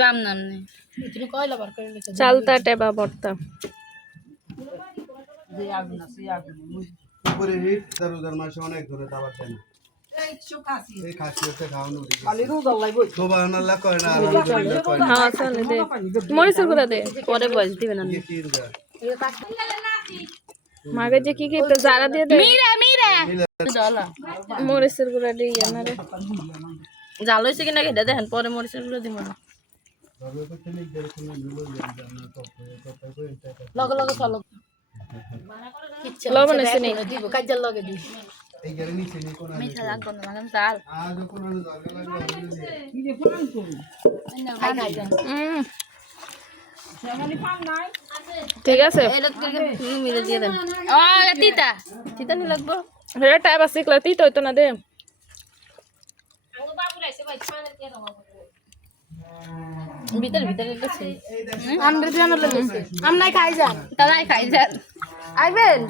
বাম নাম নেই তুমি কয়লা বার করে লিখে চালতা টেবা ভর্তা যে আগুন আছে আগুন উপরে হিট দারুদার মাসে অনেক ধরে দাবার দেয় না এই খাসি হচ্ছে খাওয়ানো সোবাহানাল্লাহ কয় না আলহামদুলিল্লাহ কয় না হ্যাঁ চলে দে মরিচের গুঁড়া দে পরে বয়স দিবেন না কি দা মাগে যে কি তো জারা দিয়ে দে মিরা মিরা জলা মরিচের গুঁড়া দিয়ে না রে জাল হইছে কিনা কেটে দেখেন পরে মরিচের গুলো দিব না ভাবে তো ঠিক দেখুন নিলো জানা তো লগে লগে চলো কিচ্ছু লবণ আছে নি দিব কাজল লগে দি এই গেলে নিচে নি কোন মিঠা লাগবে না লাগাম জাল আজ কোন দরকার লাগবে খাই খাই যান ঠিক আছে এটা মিলে দিয়ে দেন ও তিতা তিতা নি লাগবো হেরা টাইপ আছে ক্লাতি তো তো না দে ভিতরে ভিতরে গেছে আমরা জানা লাগে আমরাই খাই যান তাই খাই যান আইবেন